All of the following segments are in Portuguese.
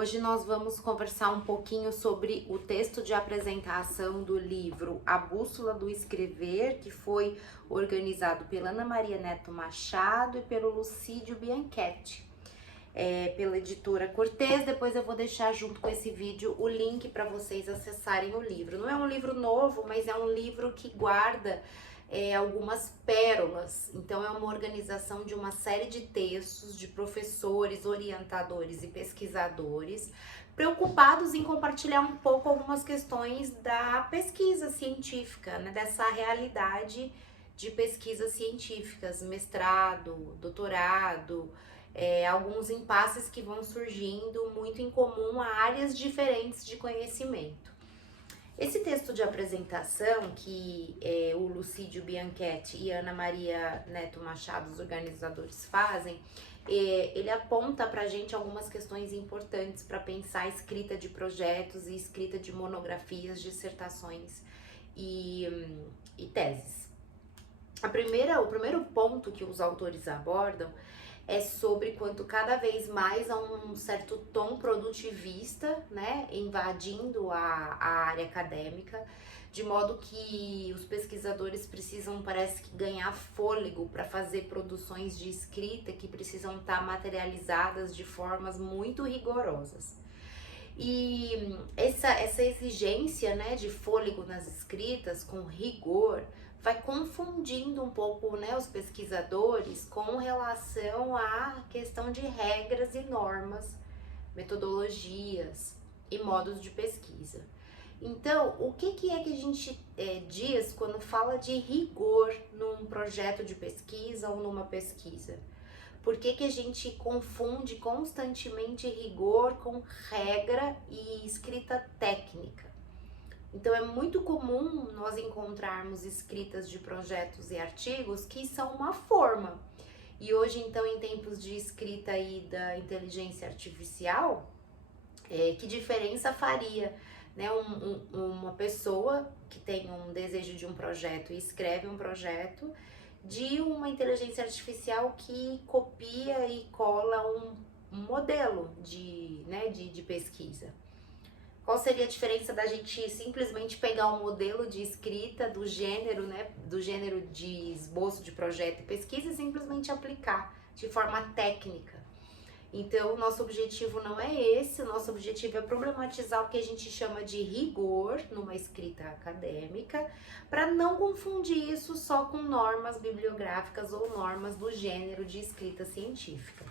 Hoje nós vamos conversar um pouquinho sobre o texto de apresentação do livro A Bússola do Escrever, que foi organizado pela Ana Maria Neto Machado e pelo Lucídio Bianchetti, pela editora Cortez. Depois eu vou deixar junto com esse vídeo o link para vocês acessarem o livro. Não é um livro novo, mas é um livro que guarda algumas pérolas. Então é uma organização de uma série de textos de professores, orientadores e pesquisadores preocupados em compartilhar um pouco algumas questões da pesquisa científica, né, dessa realidade de pesquisas científicas, mestrado, doutorado, alguns impasses que vão surgindo muito em comum a áreas diferentes de conhecimento. Esse texto de apresentação que o Lucídio Bianchetti e Ana Maria Neto Machado, os organizadores, fazem, ele aponta para a gente algumas questões importantes para pensar a escrita de projetos e escrita de monografias, dissertações e teses. O primeiro ponto que os autores abordam é sobre quanto cada vez mais há um certo tom produtivista, né, invadindo a área acadêmica, de modo que os pesquisadores precisam, parece que, ganhar fôlego para fazer produções de escrita que precisam estar materializadas de formas muito rigorosas. E essa exigência, né, de fôlego nas escritas, com rigor, vai confundindo um pouco, né, os pesquisadores com relação à questão de regras e normas, metodologias e modos de pesquisa. Então, o que é que a gente diz quando fala de rigor num projeto de pesquisa ou numa pesquisa? Por que a gente confunde constantemente rigor com regra e escrita técnica? Então é muito comum nós encontrarmos escritas de projetos e artigos que são uma forma. E hoje, então, em tempos de escrita aí da inteligência artificial, que diferença faria, né, uma pessoa que tem um desejo de um projeto e escreve um projeto, de uma inteligência artificial que copia e cola um modelo de pesquisa? Qual seria a diferença da gente simplesmente pegar um modelo de escrita do gênero, né, do gênero de esboço de projeto e pesquisa e simplesmente aplicar de forma técnica? Então, o nosso objetivo não é esse, o nosso objetivo é problematizar o que a gente chama de rigor numa escrita acadêmica, para não confundir isso só com normas bibliográficas ou normas do gênero de escrita científica.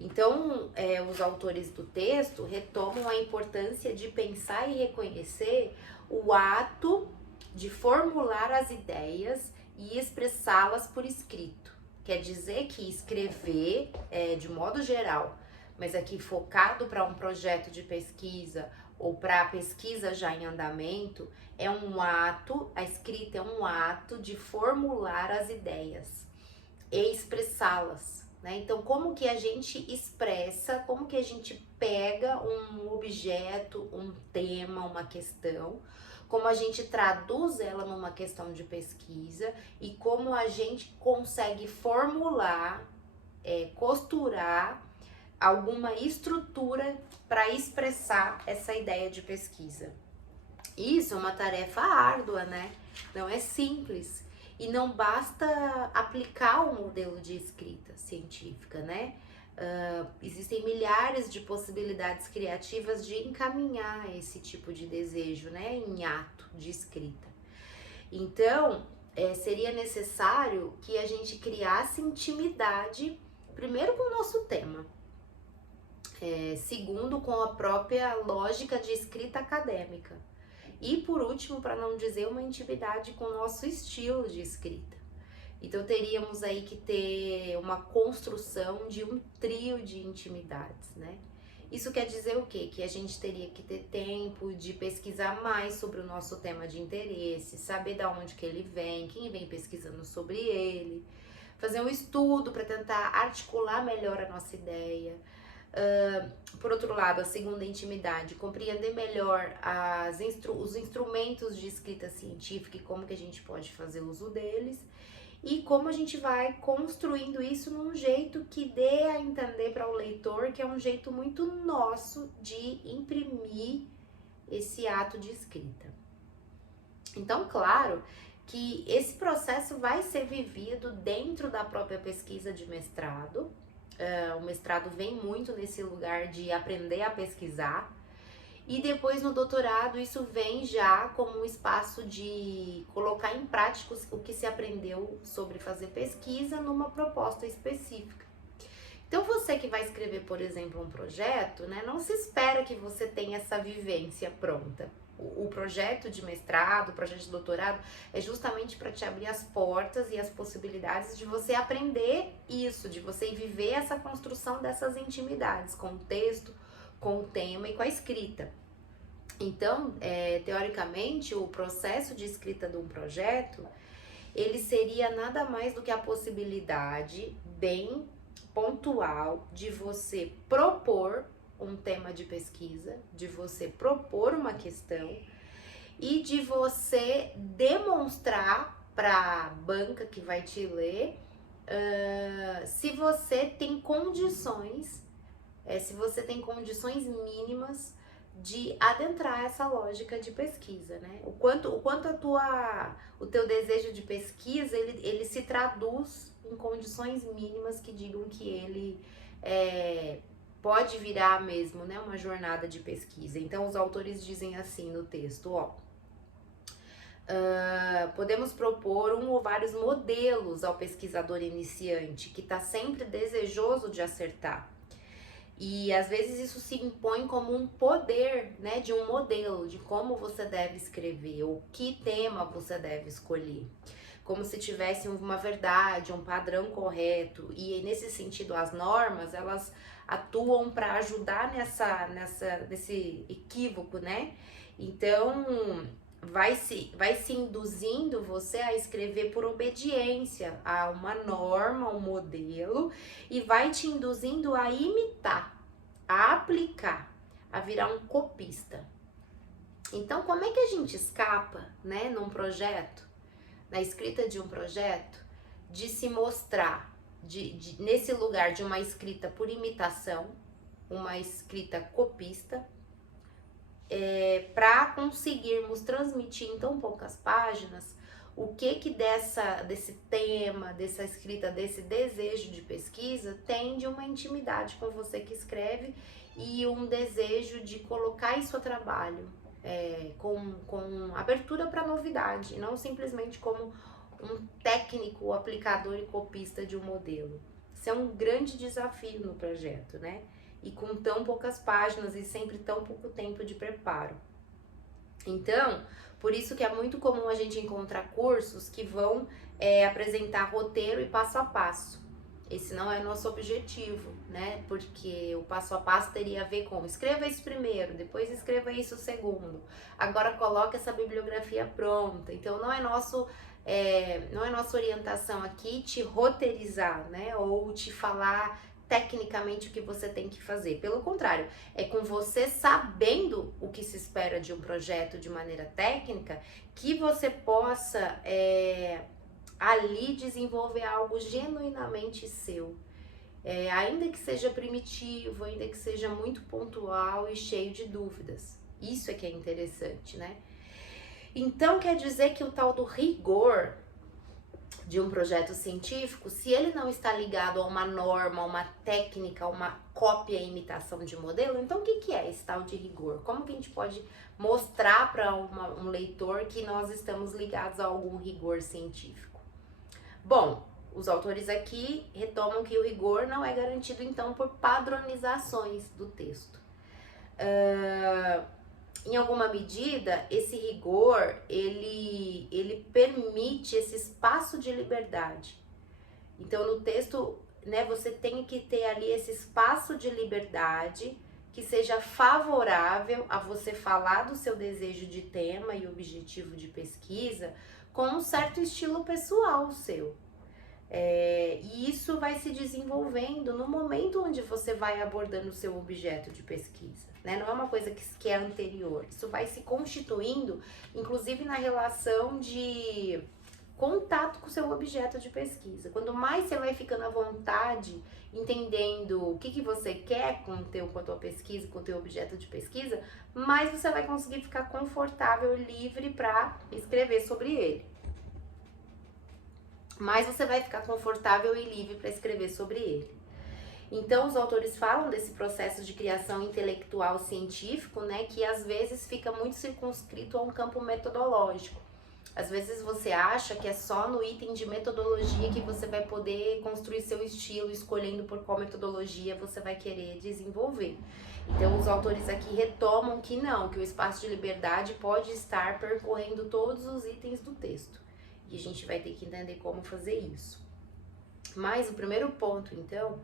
Então, os autores do texto retomam a importância de pensar e reconhecer o ato de formular as ideias e expressá-las por escrito. Quer dizer que escrever, de modo geral, mas aqui focado para um projeto de pesquisa ou para a pesquisa já em andamento, é um ato, a escrita é um ato de formular as ideias e expressá-las, né? Então, como que a gente expressa, como que a gente pega um objeto, um tema, uma questão, como a gente traduz ela numa questão de pesquisa e como a gente consegue formular, costurar alguma estrutura para expressar essa ideia de pesquisa. Isso é uma tarefa árdua, né? Não é simples. E não basta aplicar o modelo de escrita científica, né? Existem milhares de possibilidades criativas de encaminhar esse tipo de desejo, né, em ato de escrita. Então, seria necessário que a gente criasse intimidade, primeiro com o nosso tema, segundo com a própria lógica de escrita acadêmica, e por último, para não dizer, uma intimidade com o nosso estilo de escrita. Então teríamos aí que ter uma construção de um trio de intimidades, né? Isso quer dizer o quê? Que a gente teria que ter tempo de pesquisar mais sobre o nosso tema de interesse, saber de onde que ele vem, quem vem pesquisando sobre ele, fazer um estudo para tentar articular melhor a nossa ideia. Por outro lado, a segunda intimidade, compreender melhor os instrumentos de escrita científica e como que a gente pode fazer uso deles. e como a gente vai construindo isso num jeito que dê a entender para o leitor que é um jeito muito nosso de imprimir esse ato de escrita. Então, claro que esse processo vai ser vivido dentro da própria pesquisa de mestrado. O mestrado vem muito nesse lugar de aprender a pesquisar, e depois no doutorado isso vem já como um espaço de colocar em prática o que se aprendeu sobre fazer pesquisa numa proposta específica. Então você que vai escrever, por exemplo, um projeto, né, não se espera que você tenha essa vivência pronta. O projeto de mestrado, o projeto de doutorado é justamente para te abrir as portas e as possibilidades de você aprender isso, de você viver essa construção dessas intimidades com o texto, com o tema e com a escrita. Então, teoricamente, o processo de escrita de um projeto, ele seria nada mais do que a possibilidade bem pontual de você propor um tema de pesquisa, de você propor uma questão e de você demonstrar para a banca que vai te ler se você tem condições, mínimas de adentrar essa lógica de pesquisa, né? O quanto o teu desejo de pesquisa, ele se traduz em condições mínimas que digam que ele pode virar mesmo, né, uma jornada de pesquisa. Então, os autores dizem assim no texto, podemos propor um ou vários modelos ao pesquisador iniciante, que está sempre desejoso de acertar. E às vezes isso se impõe como um poder, né, de um modelo, de como você deve escrever, ou que tema você deve escolher. Como se tivesse uma verdade, um padrão correto. E nesse sentido, as normas, elas atuam para ajudar nesse equívoco, né? Então, vai se induzindo você a escrever por obediência a uma norma, um modelo, e vai te induzindo a imitar, a aplicar, a virar um copista. Então, como é que a gente escapa, né, num projeto, na escrita de um projeto, de se mostrar nesse lugar de uma escrita por imitação, uma escrita copista, para conseguirmos transmitir em tão poucas páginas o que desse tema, dessa escrita, desse desejo de pesquisa tem de uma intimidade com você que escreve e um desejo de colocar isso a trabalho, com abertura para novidade, não simplesmente como um técnico aplicador e copista de um modelo. Isso é um grande desafio no projeto, né? E com tão poucas páginas e sempre tão pouco tempo de preparo. Então, por isso que é muito comum a gente encontrar cursos que vão apresentar roteiro e passo a passo. Esse não é nosso objetivo, né? Porque o passo a passo teria a ver com escreva isso primeiro, depois escreva isso segundo. Agora coloca essa bibliografia pronta. Então não é nossa orientação aqui te roteirizar, né? Ou te falar tecnicamente o que você tem que fazer. Pelo contrário, é com você sabendo o que se espera de um projeto de maneira técnica que você possa ali desenvolver algo genuinamente seu. Ainda que seja primitivo, ainda que seja muito pontual e cheio de dúvidas. Isso é que é interessante, né? Então quer dizer que o tal do rigor de um projeto científico, se ele não está ligado a uma norma, a uma técnica, a uma cópia e imitação de modelo, então o que é esse tal de rigor? Como que a gente pode mostrar para um leitor que nós estamos ligados a algum rigor científico? Bom, os autores aqui retomam que o rigor não é garantido então por padronizações do texto. Em alguma medida, esse rigor, ele permite esse espaço de liberdade. Então, no texto, né, você tem que ter ali esse espaço de liberdade que seja favorável a você falar do seu desejo de tema e objetivo de pesquisa com um certo estilo pessoal seu. E isso vai se desenvolvendo no momento onde você vai abordando o seu objeto de pesquisa, né? Não é uma coisa que é anterior, isso vai se constituindo, inclusive na relação de contato com o seu objeto de pesquisa. Quanto mais você vai ficando à vontade, entendendo o que você quer com a tua pesquisa, com o teu objeto de pesquisa, mais você vai conseguir ficar confortável e livre para escrever sobre ele. Mais você vai ficar confortável e livre para escrever sobre ele. Então, os autores falam desse processo de criação intelectual científico, né, que às vezes fica muito circunscrito a um campo metodológico. Às vezes você acha que é só no item de metodologia que você vai poder construir seu estilo, escolhendo por qual metodologia você vai querer desenvolver. Então, os autores aqui retomam que não, que o espaço de liberdade pode estar percorrendo todos os itens do texto. E a gente vai ter que entender como fazer isso. Mas o primeiro ponto, então,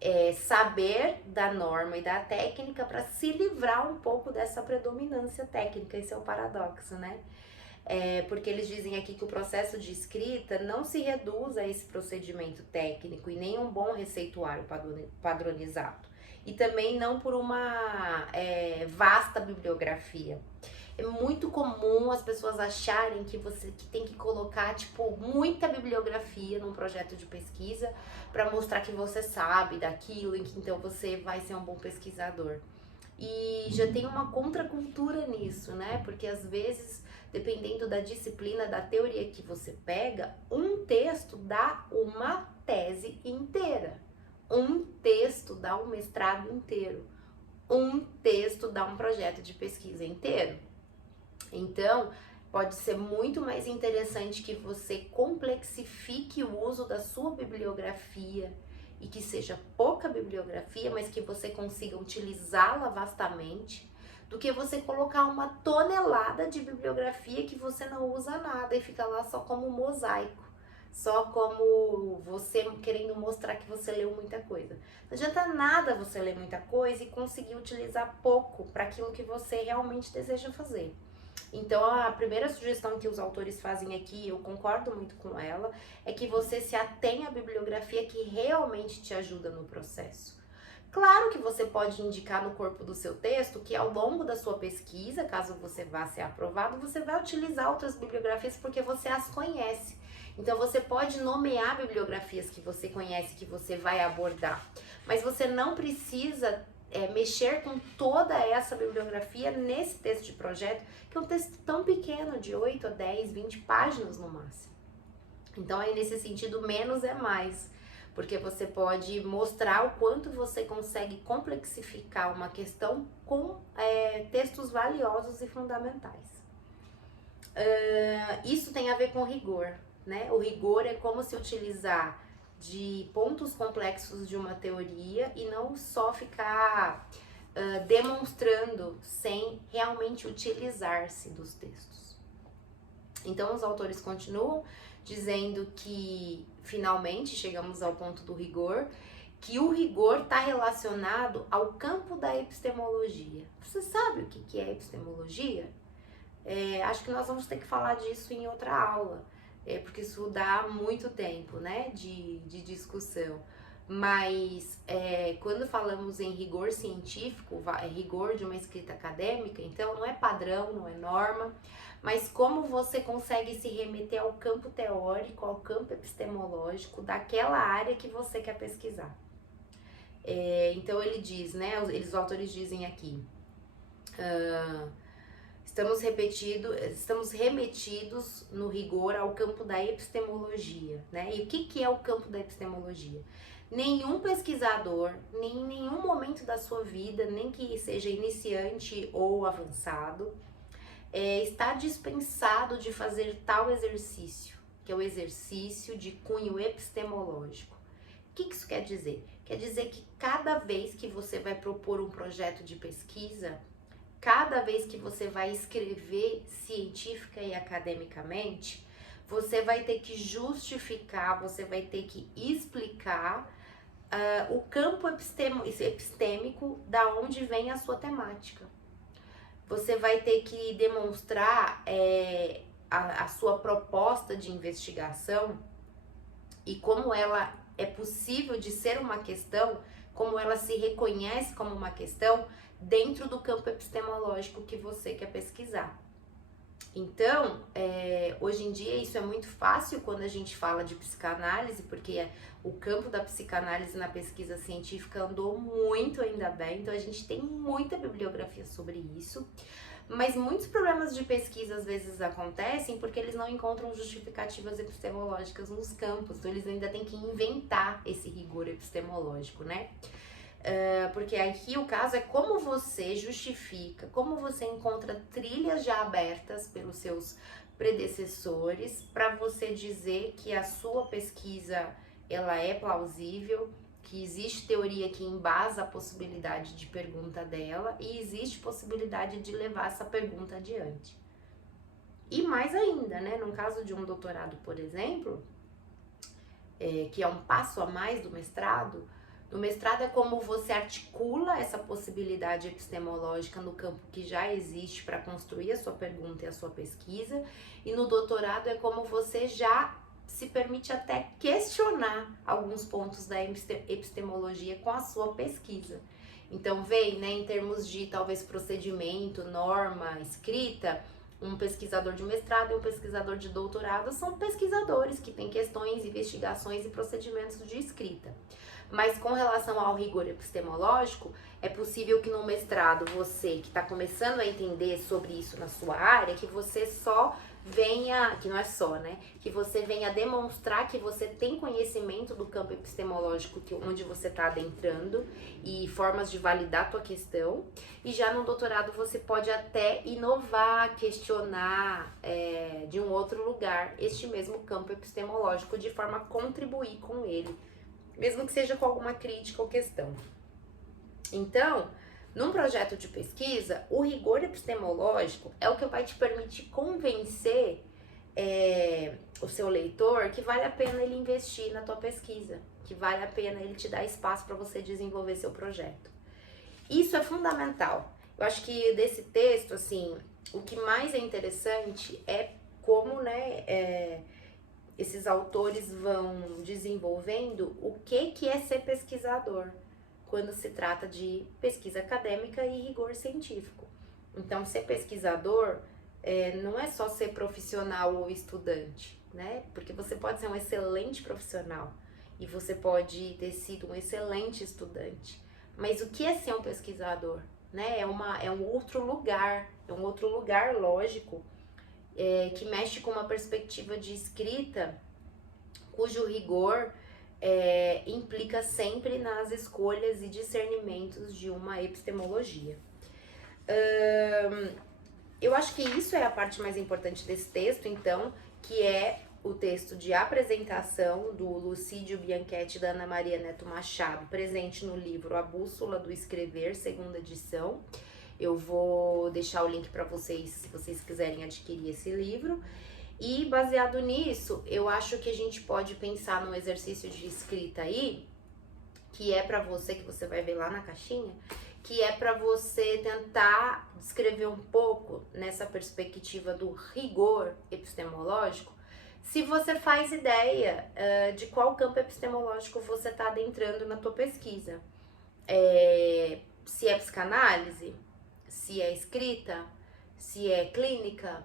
é saber da norma e da técnica para se livrar um pouco dessa predominância técnica. Esse é o paradoxo, né? Porque eles dizem aqui que o processo de escrita não se reduz a esse procedimento técnico e nem um bom receituário padronizado. E também não por uma vasta bibliografia. É muito comum as pessoas acharem que você tem que colocar, tipo, muita bibliografia num projeto de pesquisa para mostrar que você sabe daquilo e que então você vai ser um bom pesquisador. E já tem uma contracultura nisso, né? Porque às vezes, dependendo da disciplina, da teoria que você pega, um texto dá uma tese inteira. Um texto dá um mestrado inteiro. Um texto dá um projeto de pesquisa inteiro. Então, pode ser muito mais interessante que você complexifique o uso da sua bibliografia e que seja pouca bibliografia, mas que você consiga utilizá-la vastamente, do que você colocar uma tonelada de bibliografia que você não usa nada e fica lá só como mosaico, só como você querendo mostrar que você leu muita coisa. Não adianta nada você ler muita coisa e conseguir utilizar pouco para aquilo que você realmente deseja fazer. Então, a primeira sugestão que os autores fazem aqui, eu concordo muito com ela, é que você se atenha à bibliografia que realmente te ajuda no processo. Claro que você pode indicar no corpo do seu texto que ao longo da sua pesquisa, caso você vá ser aprovado, você vai utilizar outras bibliografias porque você as conhece. Então, você pode nomear bibliografias que você conhece, que você vai abordar, mas você não precisa mexer com toda essa bibliografia nesse texto de projeto, que é um texto tão pequeno, de 8 a 10, 20 páginas no máximo. Então, aí nesse sentido, menos é mais, porque você pode mostrar o quanto você consegue complexificar uma questão com textos valiosos e fundamentais. Isso tem a ver com rigor, né? O rigor é como se utilizar de pontos complexos de uma teoria e não só ficar demonstrando sem realmente utilizar-se dos textos. Então, os autores continuam dizendo que, finalmente, chegamos ao ponto do rigor, que o rigor está relacionado ao campo da epistemologia. Você sabe o que é epistemologia? Acho que nós vamos ter que falar disso em outra aula, porque isso dá muito tempo, né, de discussão. Mas quando falamos em rigor científico, rigor de uma escrita acadêmica, então não é padrão, não é norma, mas como você consegue se remeter ao campo teórico, ao campo epistemológico daquela área que você quer pesquisar. Então ele diz, né, os autores dizem aqui, estamos remetidos no rigor ao campo da epistemologia, né? E o que é o campo da epistemologia? Nenhum pesquisador, em nenhum momento da sua vida, nem que seja iniciante ou avançado, está dispensado de fazer tal exercício, que é o exercício de cunho epistemológico. O que isso quer dizer? Quer dizer que cada vez que você vai propor um projeto de pesquisa, cada vez que você vai escrever científica e academicamente, você vai ter que justificar, você vai ter que explicar o campo epistêmico da onde vem a sua temática. Você vai ter que demonstrar a sua proposta de investigação e como ela é possível de ser uma questão, como ela se reconhece como uma questão dentro do campo epistemológico que você quer pesquisar. Então, hoje em dia isso é muito fácil quando a gente fala de psicanálise, porque o campo da psicanálise na pesquisa científica andou muito, ainda bem, então a gente tem muita bibliografia sobre isso, mas muitos problemas de pesquisa às vezes acontecem porque eles não encontram justificativas epistemológicas nos campos, então eles ainda têm que inventar esse rigor epistemológico, né? Porque aqui o caso é como você justifica, como você encontra trilhas já abertas pelos seus predecessores para você dizer que a sua pesquisa ela é plausível, que existe teoria que embasa a possibilidade de pergunta dela e existe possibilidade de levar essa pergunta adiante. E mais ainda, né, no caso de um doutorado, por exemplo, que é um passo a mais do mestrado, no mestrado é como você articula essa possibilidade epistemológica no campo que já existe para construir a sua pergunta e a sua pesquisa, e no doutorado é como você já se permite até questionar alguns pontos da epistemologia com a sua pesquisa. Então, vem, né, em termos de talvez procedimento, norma, escrita, um pesquisador de mestrado e um pesquisador de doutorado são pesquisadores que têm questões, investigações e procedimentos de escrita. Mas com relação ao rigor epistemológico, é possível que no mestrado você que está começando a entender sobre isso na sua área, que você só venha, que não é só, né? Que você venha demonstrar que você tem conhecimento do campo epistemológico onde você está adentrando e formas de validar a tua questão. E já no doutorado você pode até inovar, questionar de um outro lugar este mesmo campo epistemológico de forma a contribuir com ele, mesmo que seja com alguma crítica ou questão. Então, num projeto de pesquisa, o rigor epistemológico é o que vai te permitir convencer o seu leitor que vale a pena ele investir na tua pesquisa, que vale a pena ele te dar espaço para você desenvolver seu projeto. Isso é fundamental. Eu acho que desse texto, assim, o que mais é interessante é como, né, esses autores vão desenvolvendo o que é ser pesquisador quando se trata de pesquisa acadêmica e rigor científico. Então, ser pesquisador não é só ser profissional ou estudante, né? Porque você pode ser um excelente profissional e você pode ter sido um excelente estudante. Mas o que é ser um pesquisador? Né? É um outro lugar lógico, que mexe com uma perspectiva de escrita cujo rigor implica sempre nas escolhas e discernimentos de uma epistemologia. Eu acho que isso é a parte mais importante desse texto, então, que é o texto de apresentação do Lucídio Bianchetti e da Ana Maria Neto Machado, presente no livro A Bússola do Escrever, segunda edição. Eu vou deixar o link para vocês, se vocês quiserem adquirir esse livro. E baseado nisso, eu acho que a gente pode pensar num exercício de escrita aí, que é para você, que você vai ver lá na caixinha, que é para você tentar descrever um pouco nessa perspectiva do rigor epistemológico, se você faz ideia de qual campo epistemológico você está adentrando na tua pesquisa. Se é psicanálise, se é escrita, se é clínica,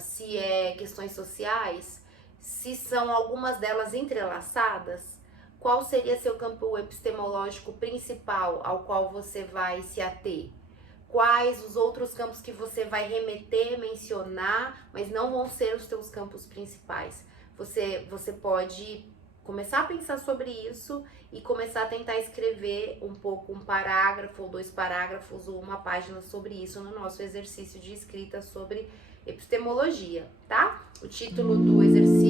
se é questões sociais, se são algumas delas entrelaçadas, qual seria seu campo epistemológico principal ao qual você vai se ater? Quais os outros campos que você vai remeter, mencionar, mas não vão ser os teus campos principais? Você pode começar a pensar sobre isso e começar a tentar escrever um pouco, um parágrafo ou 2 parágrafos ou uma página sobre isso no nosso exercício de escrita sobre epistemologia, tá? O título do exercício